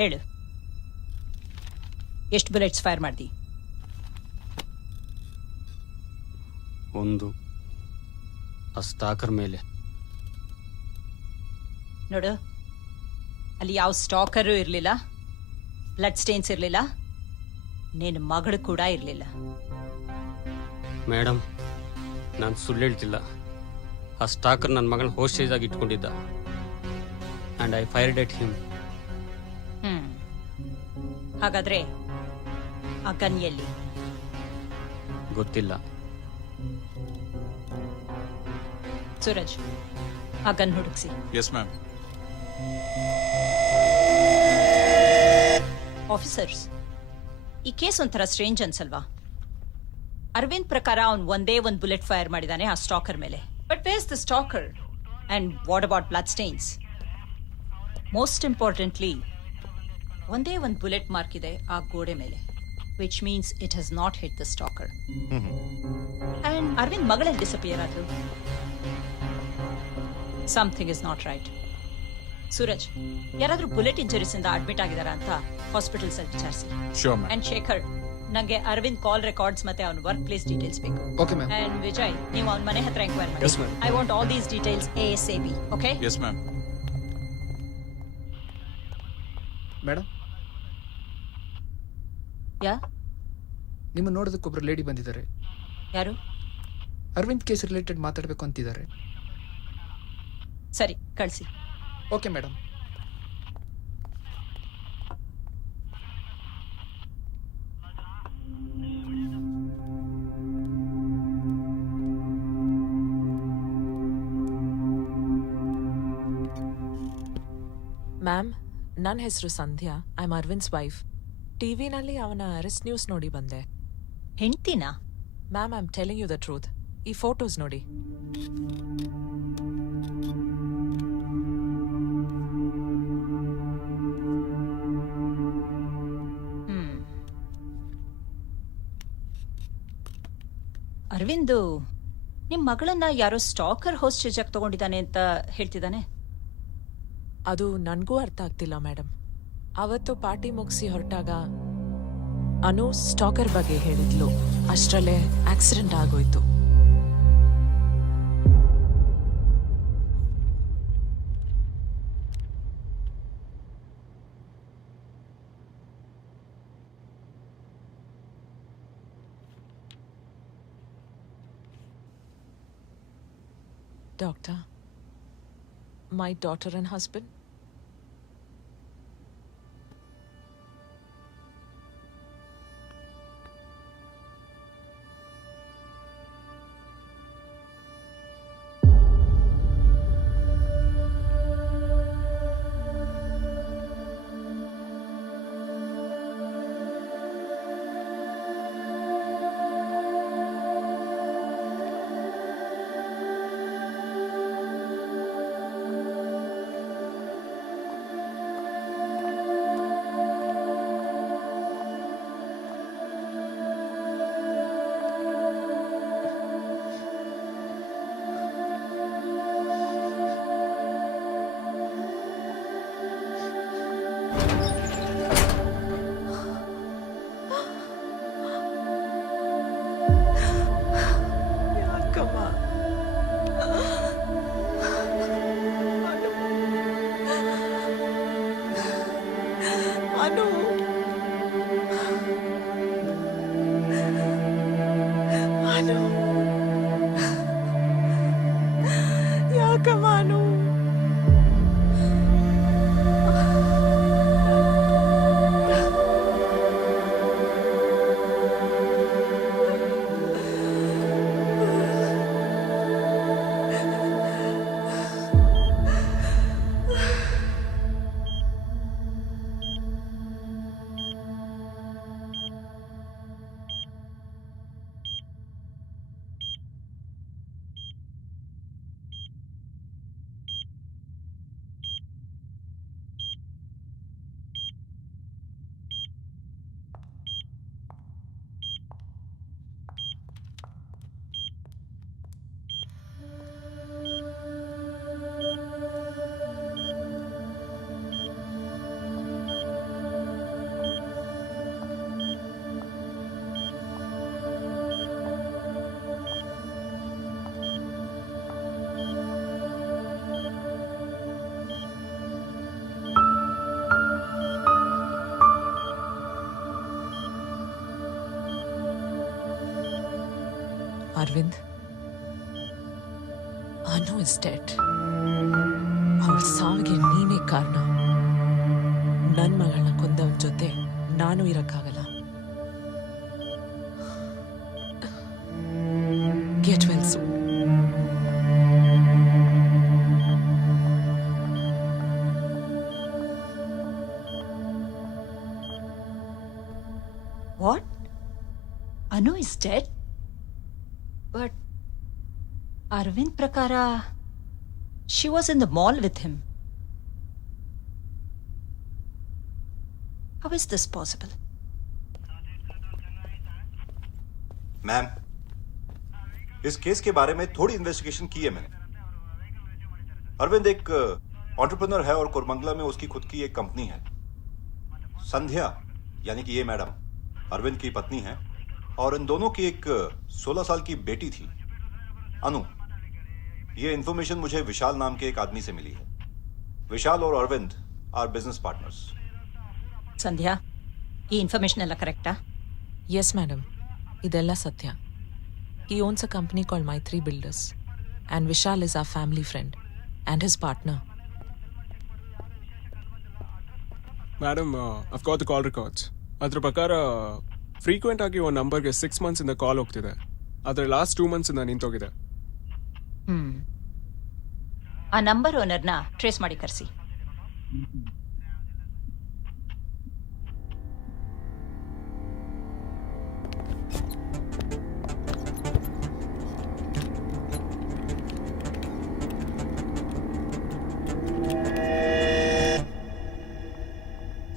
ಹೇಳು, ಎಷ್ಟು bullets fire ಮಾಡ್ದಿ? ಒಂದು ಆ ಸ್ಟಾಕರ್ ಮೇಲೆ. ನೋಡು, ಅಲ್ಲಿ ಯಾವ ಸ್ಟಾಕರು ಇರಲಿಲ್ಲ, ಬ್ಲಡ್ ಸ್ಟೇನ್ಸ್ ಇರಲಿಲ್ಲ, ನಿನ್ನ ಮಗಳು ಕೂಡ ಇರಲಿಲ್ಲ. ಮೇಡಮ್, ನಾನು ಸುಳ್ಳು ಹೇಳ್ತಿಲ್ಲ. ಆ ಸ್ಟಾಕರ್ ನನ್ನ ಮಗಳನ್ನ ಹೋಸ್ಟೇಜ್ ಆಗಿ ಇಟ್ಕೊಂಡಿದ್ದ. And I fired at him. ಹಾಗಾದ್ರೆ ಆ ಗನ್ ಎಲ್ಲಿ? ಗೊತ್ತಿಲ್ಲ. ಸೂರಜ್, ಆ ಗನ್ ಹುಡುಕ್ಸಿ. Yes ma'am. ಆಫೀಸರ್ಸ್, ಈ ಕೇಸ್ ಒಂಥರ ಸ್ಟ್ರೇಂಜ್ ಅನ್ಸಲ್ವಾ? ಅರವಿಂದ್ ಪ್ರಕಾರ ಅವನು ಒಂದೇ ಒಂದು ಬುಲೆಟ್ ಫೈರ್ ಮಾಡಿದಾನೆ ಆ ಸ್ಟಾಕರ್ ಮೇಲೆ. But where is the stalker and what about blood stains? Most importantly, ಒಂದೇ ಒಂದು ಬುಲೆಟ್ ಮಾರ್ಕ್ ಇದೆ ಆ ಗೋಡೆ ಮೇಲೆ, which means it has not hit the stalker. And Arvind ಮಗಳಲ್ಲಿ ಡಿಸಪಿಯರ್ ಆದ್ರು. Something is not right. Suraj, ಯಾರಾದ್ರೂ ಬುಲೆಟ್ ಇಂಜರೀಸ್ ಇಂದ ಅಡ್ಮಿಟ್ ಆಗಿದಾರಾ ಅಂತ ಹಾಸ್ಪಿಟಲ್ಸ್ ಅಲ್ಲಿ ವಿಚಾರಿಸಿ. Sure ma'am. ಅಂಡ್ ಶೇಖರ್, ನಂಗೆ ಅರವಿಂದ್ ಕಾಲ್ ರೆಕಾರ್ಡ್ಸ್ ಮತ್ತೆ ಅವನ ವರ್ಕ್ ಪ್ಲೇಸ್ ಡೀಟೇಲ್ಸ್ ಬೇಕು. Okay ma'am. ಅಂಡ್ ವಿಜಯ್, ನೀವು ಅವನ ಮನೆ ಹತ್ರ ಎಂಕ್ವೈರಿ Yes, ಮಾಡಿ. ma'am. I want all these details ASAP. Okay? Yes ma'am. Madam, yeah, ನಿಮ್ಮ ನೋಡೋದಕ್ಕೊಬ್ರು ಲೇಡಿ ಬಂದಿದ್ದಾರೆ. ಯಾರು? ಅರವಿಂದ್ ಕೇಸ್ ರಿಲೇಟೆಡ್ ಮಾತಾಡಬೇಕು ಅಂತಿದ್ದಾರೆ. ಸರಿ, ಕಳಿಸಿ. Okay madam. ಮ್ಯಾಮ್, ನನ್ನ ಹೆಸರು Sandhya. I am Arvind's wife. ಟಿವಿನಲ್ಲಿ ಅವನ ಅರೆಸ್ಟ್ ನ್ಯೂಸ್ ನೋಡಿ ಬಂದೆ. ಹೆಂಡ್ತಿನಾ? Ma'am, I am telling you the truth. ಈ ಫೋಟೋಸ್ ನೋಡಿ. ಅರವಿಂದ್ ನಿಮ್ ಮಗಳನ್ನ ಯಾರೋ ಸ್ಟಾಕರ್ ಹೋಸ್ಟೇಜ್ ಆಗಿ ತಗೊಂಡಿದ್ದಾನೆ ಅಂತ ಹೇಳ್ತಿದ್ದಾನೆ. ಅದು ನನಗೂ ಅರ್ಥ ಆಗ್ತಿಲ್ಲ ಮೇಡಮ್. ಅವತ್ತು ಪಾರ್ಟಿ ಮುಗಿಸಿ ಹೊರಟಾಗ ಅನು ಸ್ಟಾಕರ್ ಬಗ್ಗೆ ಹೇಳಿದ್ಲು. ಅಷ್ಟರಲ್ಲೇ ಆಕ್ಸಿಡೆಂಟ್ ಆಗೋಯ್ತು. Doctor, my daughter and husband. Arvind, Anu is dead. ಅವಳ ಸಾವಿಗೆ ನೀನೇ ಕಾರಣ. ನನ್ನ ಮಗಳನ್ನ ಕೊಂದವ್ರ ಜೊತೆ ನಾನು ಇರಕ್ಕಾಗಲ್ಲ. Get well soon. What? Anu is dead? But Arvind Prakara, she was in the mall with him. How is this possible? Ma'am, इस केस के बारे में थोड़ी इन्वेस्टिगेशन की है मैंने. अरविंद एक एंटरप्रेन्योर है और कोरमंगला में उसकी खुद की एक कंपनी है. संध्या यानी कि ये मैडम अरविंद की पत्नी है और इन दोनों की एक 16 साल की बेटी थी, अनु. ये इन्फॉर्मेशन मुझे विशाल नाम के एक आदमी से मिली है. विशाल और अरविंद आर बिजनेस पार्टनर्स. ಸಂಧ್ಯಾ, ಈ ಇನ್ಫಾರ್ಮೇಶನ್ ಎಲ್ಲ ಕರೆಕ್ಟಾ? ಎಸ್ ಮೇಡಮ್, ಇದೆಲ್ಲ ಸತ್ಯ. He owns a company called Maitri Builders, and Vishal is our family friend and his partner. Madam, I've got the call records. ಅದ್ರ ಪ್ರಕಾರ ಫ್ರೀಕ್ವೆಂಟ್ ಆಗಿ ಒಂದು ನಂಬರ್ಗೆ 6 months ಇಂದ ಕಾಲ್ ಹೋಗ್ತಿದೆ. ಅದರ ಲಾಸ್ಟ್ 2 months ಇಂದ ನಿಂತೋಗಿದೆ. ಆ ನಂಬರ್ ಓನರ್ನ ಟ್ರೇಸ್ ಮಾಡಿ ಕರೆಸಿ.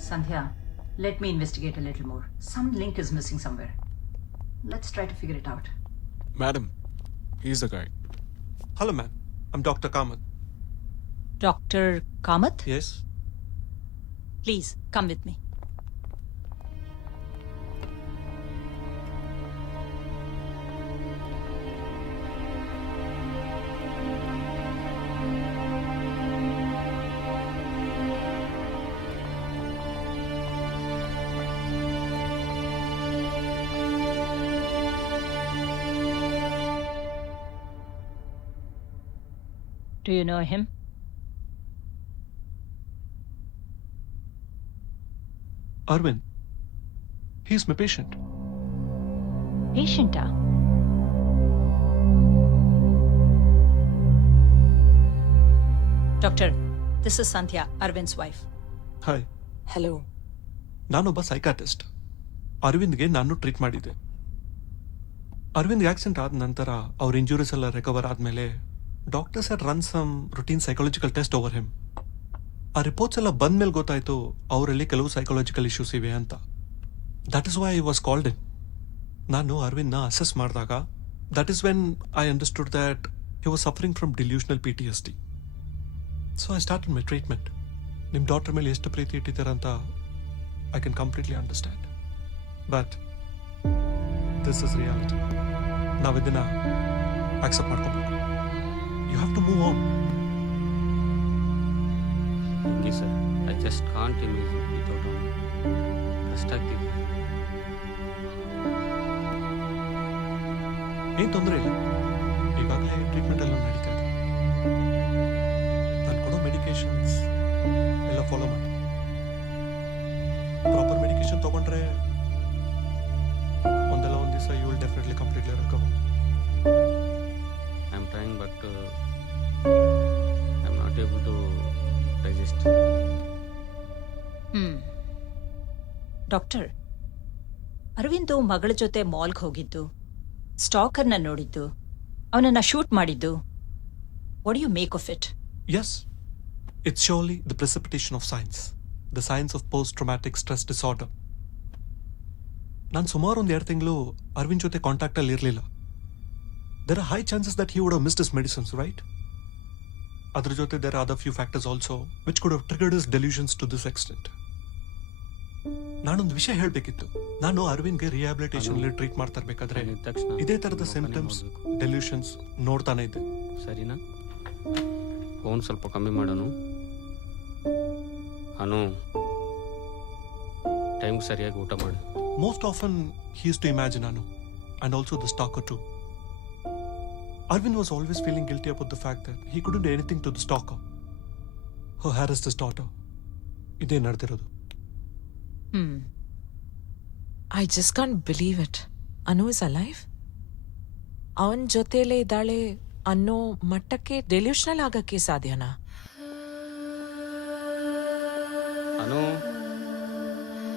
Sandhya, let me investigate a little more. Some link is missing somewhere. Let's try to figure it out. Madam, he's the guy. Hello, ma'am. I'm Dr. Kamath. Dr. Kamath? Yes? Please, come with me. Do you know him? Arvind. He's my patient. Patient? Doctor, this is Sandhya, Arvind's wife. Hi. Hello. ನಾನೊಬ್ಬ ಸೈಕಾಟಿಸ್ಟ್. ಅರವಿಂದ್ಗೆ ನಾನು treat ಮಾಡಿದ್ದೆ. ಅರವಿಂದ್ಗೆ accident ಆದ ನಂತರ ಅವ್ರ injuries ಎಲ್ಲ recover ಆದಮೇಲೆ doctors had run some routine psychological test over him. ಆ reports ಎಲ್ಲ ಬಂದ್ಮೇಲೆ ಗೊತ್ತಾಯ್ತು ಅವರಲ್ಲಿ ಕೆಲವು ಸೈಕಾಲಜಿಕಲ್ ಇಶ್ಯೂಸ್ ಇವೆ ಅಂತ. That is why I was called in. ನಾನು ಅರವಿಂದ್ನ ಅಸೆಸ್ ಮಾಡಿದಾಗ that is when I understood that he was suffering from delusional PTSD. So I started my treatment. ನಿಮ್ಮ ಡಾಕ್ಟರ್ ಮೇಲೆ ಎಷ್ಟು ಪ್ರೀತಿ ಇಟ್ಟಿದ್ದೀರಂತ I can completely understand. But this is reality. ನಾವು ಇದನ್ನ ಆಕ್ಸೆಪ್ಟ್ ಮಾಡ್ಕೋಬೇಕು. You have to move on. ಹೆಂಗೆ sir, I just can't imagine without ಅವನು. ಕಷ್ಟ ಆಗ್ತಿದೆ. ಏನು ತೊಂದರೆ ಇಲ್ಲ. ಈಗಾಗಲೇ ಟ್ರೀಟ್ಮೆಂಟ್ ಎಲ್ಲ ನಡೀತಾ ಇದೆ. ನಾನು ಕೊಡೋ ಮೆಡಿಕೇಶನ್ಸ್ ಎಲ್ಲ ಫಾಲೋ ಮಾಡಿ. ಪ್ರಾಪರ್ ಮೆಡಿಕೇಶನ್ ತಗೊಂಡ್ರೆ ಒಂದಲ್ಲ ಒಂದು ದಿವಸ you will definitely completely recover. I am trying but I am not able to digest. Doctor, Arvind ಮಗಳ ಜೊತೆ ಮಾಲ್ಗೆ ಹೋಗಿದ್ದು, ಸ್ಟಾಕರ್ನ ನೋಡಿದ್ದು, ಅವನನ್ನ ಶೂಟ್ ಮಾಡಿದ್ದು, what you make of it? Yes, it's surely the precipitation of science, the science of post-traumatic stress disorder. ನಾನು ಸುಮಾರು ಒಂದು 2 ತಿಂಗಳು ಅರವಿಂದ್ ಜೊತೆ ಕಾಂಟ್ಯಾಕ್ಟಲ್ಲಿ ಇರಲಿಲ್ಲ. There are high chances that he would have missed his medicines, right? ಅದ್ರ ಜೊತೆ there are other few factors also which could have triggered his delusions to this extent. ನಾನೊಂದು ವಿಷಯ ಹೇಳಬೇಕಿತ್ತು. ನಾನು ಅರವಿಂದ್ಗೆ ರಿಹ್ಯಾಬಿಲಿಟೇಷನ್ ಅಲ್ಲಿ ಟ್ರೀಟ್ ಮಾಡ್ತಾ ಇರಬೇಕಾದ್ರೆ ತಕ್ಷಣ ಇದೇ ಥರದ ಸಿಂಪ್ಟಮ್ಸ್, ಡೆಲ್ಯೂಷನ್ಸ್ ನೋಡ್ತಾನೆ ಇದ್ದೆ. ಸರಿನಾ? ಫೋನ್ ಸ್ವಲ್ಪ ಕಮ್ಮಿ ಮಾಡೋನು. ಅನು, ಟೈಮ್ಗೆ ಸರಿಯಾಗಿ ಊಟ ಮಾಡು. Most often he used to imagine Anu and also the stalker too. Arvind was always feeling guilty about the fact that he couldn't do anything to the stalker. Her harassed his daughter. ಇದೇ ನಡೆದಿರೋದು. I just can't believe it. Anu is alive. ಅವನ ಜೊತೆಲೇ ಇದ್ದಾಳೆ ಅನ್ನೋ ಮಟ್ಟಕ್ಕೆ delusional ಆಗಕ್ಕೆ ಸಾಧ್ಯನಾ? Anu,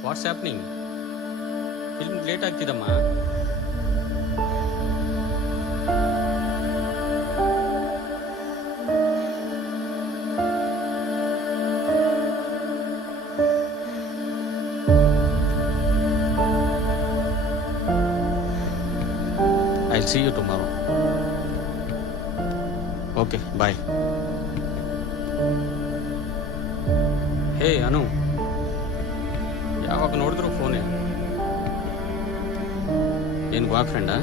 what's happening? Film late ಆಗ್ತಿದಮ್ಮ. I'll see you tomorrow. Okay, bye. Hey, Anu. ಯಾವಾಗ ನೋಡಿದ್ರು ಫೋನೇ. ಏನು ಬಾಯ್ ಫ್ರೆಂಡಾ?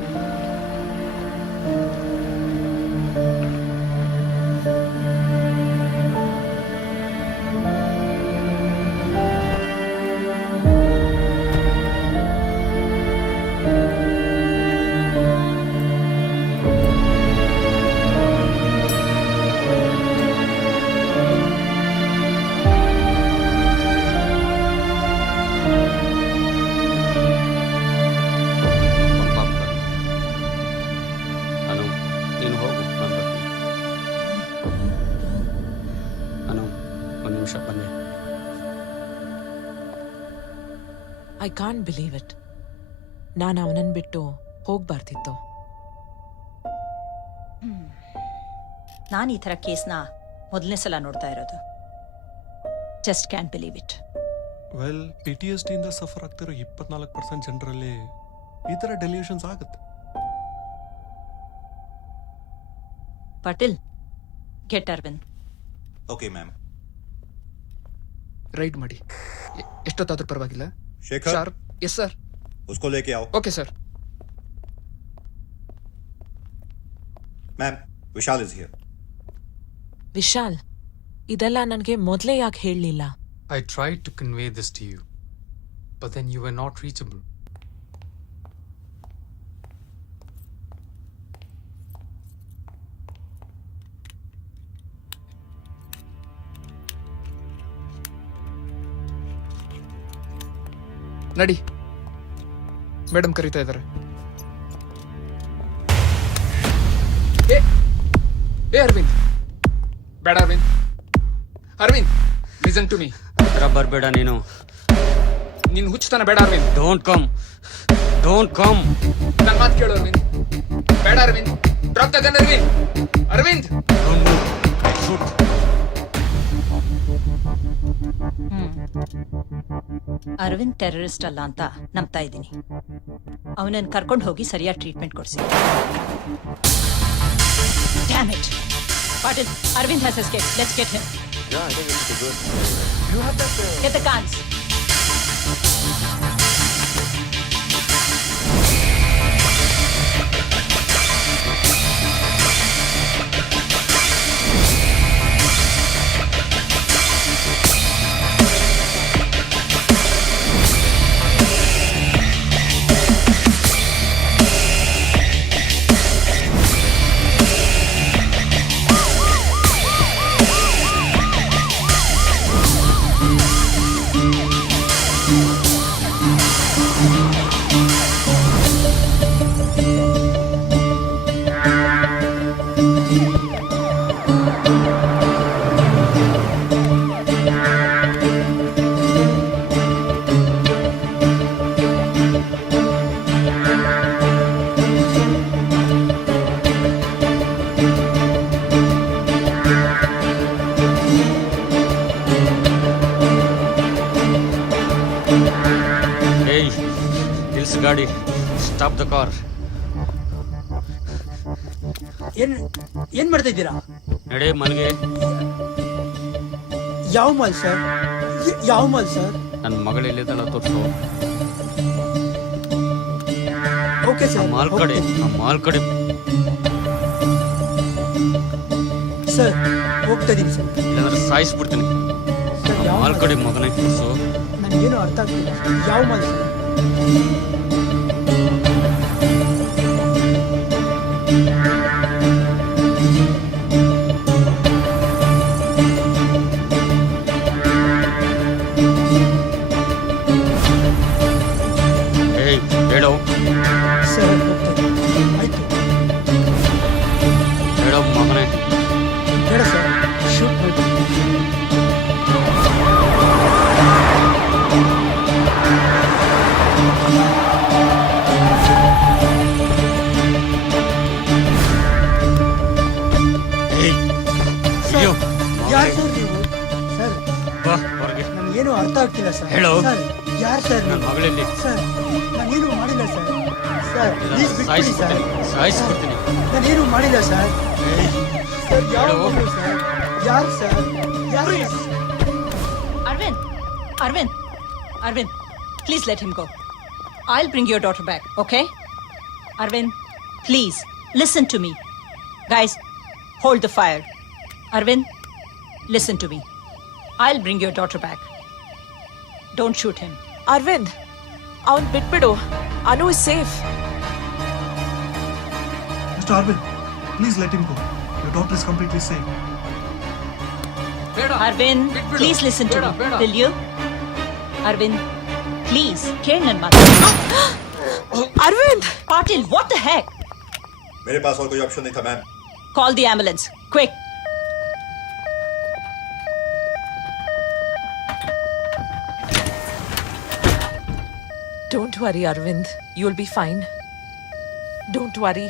ಅನು, ನೀನು ಹೋಗು, ನಾನು ಬರ್ತೀನಿ. ಅನು, ಒಂದು ನಿಮಿಷ ಬನ್ನಿ. I can't believe it. ನಾನು ಅವನನ್ನು ಬಿಟ್ಟು ಹೋಗ್ಬಾರ್ದಿತ್ತು. ನಾನು ಈ ಥರ ಕೇಸ್ನ ಮೊದಲನೇ ಸಲ ನೋಡ್ತಾ ಇರೋದು. Just can believe it. Well, PTSD ಇಂದ ಸಫರ್ ಆಗ್ತಿರೋ 24% ಜನರಲ್ಲಿ ಈ ಥರ ಡೆಲ್ಯೂಷನ್ಸ್ ಆಗುತ್ತೆ. Patil, get Arvind. Okay, ma'am. Raid ಮಾಡಿ. ಎಷ್ಟೊತ್ತಾದ್ರೂ ಪರವಾಗಿಲ್ಲ. शेखर, ಶಾರ್ಪ್. Yes sir. उसको लेके आओ. Okay sir. Ma'am, Vishal is here. Vishal, ಇದೆಲ್ಲ ನನಗೆ ಮೊದಲೇ ಯಾಕೆ ಹೇಳಲಿಲ್ಲ? I tried to convey this to you, but then you were not reachable. ನಡಿ, ಮೇಡಮ್ ಕರೀತಾ ಇದ್ದಾರೆ. ಏ ಅರವಿಂದ್, ಬೇಡ Arvind. Arvind, listen to me. ಹತ್ರ ಬರಬೇಡ ನೀನು. ನಿನ್ ಹುಚ್ಚತನ ಬೇಡ Arvind. Don't come, don't come. ನನ್ನ ಮಾತು ಕೇಳು ಅರವಿಂದ್. ಬೇಡ Arvind. Drop the gun Arvind. Arvind, Arvind terrorist ಅಲ್ಲ ಅಂತ ನಂಬ್ತಾ ಇದ್ದೀನಿ. ಅವನನ್ನು ಕರ್ಕೊಂಡು ಹೋಗಿ ಸರಿಯಾದ ಟ್ರೀಟ್ಮೆಂಟ್ ಕೊಡಿಸಿ. Damn it. Patil, Arvind has escaped. Let's get him. Yeah, I think it should be good. you have that Get the guns. Hey, ನಿಲ್ಸು ಗಾಡಿ. Stop the car. ಏನ್ ಮಾಡ್ತಾ ಇದ್ದೀರಾ? ನಡೆ ಮನೆಗೆ. ಯಾವ ಮಾಲ್ ಸರ್? ಯಾವ ಮಾಲ್ ಸರ್? ನನ್ನ ಮಗಳು ಎಲ್ಲಿದ್ದಾಳ ತೋರಿಸು. Okay sir. ಮಾಲ್ ಕಡೆ, ಮಾಲ್ ಕಡೆ. ಸರ್ ಹೋಗ್ತಾ ಇದೀನಿ ಸರ್. ಇಲ್ಲಾಂದ್ರೆ ಸಾಯಿಸ್ಬಿಡ್ತೀನಿ. ಸರ್, ಯಾವ ಮಾಲ್ ಕಡೆ ಮಗನೇ ತೋರಿಸು. ನನಗೇನು ಅರ್ಥ ಆಗ್ತಿಲ್ಲ. ಯಾವ ಮಾಲ್ ಸರ್? ಹೇಳೋ ಸರ್ ಹೋಗ್ತಾ ಇದ್ದೀನಿ ಆಯ್ತು ಹೇಳೋ ಮಗನೇ. ಬೇಡ ಸರ್ ಶೂಟ್ ಮಾಡಿ ಏಯ್ ಸರ್ ಅಯ್ಯೋ ಯಾರು ಸರ್ ನೀವು ಸರ್ ಬಾ ಹೊರಗೆ. ನನಗೇನು ಅರ್ಥ ಆಗ್ತಿಲ್ಲ ಸರ್ ಹೇಳು. ಸರ್ ಯಾರು ಸರ್ ನನ್ನ ನೀವು ಮಗಳಲ್ಲಿ ಸರ್ ನಾನೇನು ಮಾಡಿಲ್ಲ ಸರ್ ಸರ್ ಪ್ಲೀಸ್ ಬಿಟ್ಬಿಡಿ ಸರ್ ಸಾಯಿಸ್ಬಿಡ್ತೀನಿ. ನಾನೇನು ಮಾಡಿಲ್ಲ ಸರ್ ಸರ್ ಯಾವ ಹೇಳು. ಮಗು ಸರ್ ಯಾರು ಸರ್ ಯಾರು Arvind, Arvind, Arvind, please let him go. I'll bring your daughter back, okay? Arvind, please, listen to me. Guys, hold the fire. Arvind, listen to me. I'll bring your daughter back. Don't shoot him. Arvind ಅವನ್ ಬಿಟ್ಬಿಡು. Anu is safe. Mister Arvind please let him go your daughter is completely safe. ಬೇಡ Arvind, ಬಿಟ್ಬಿಡು. please listen to ಬೇಡ, me. ಬೇಡ. Will you? Arvind, please, ಕೇಳ್ ನನ್ ಮಾತು. Arvind Patil, what the heck? मेरे पास और कोई ऑप्शन नहीं था ma'am. Call the ambulance, quick. Don't worry Arvind, you will be fine. Don't worry.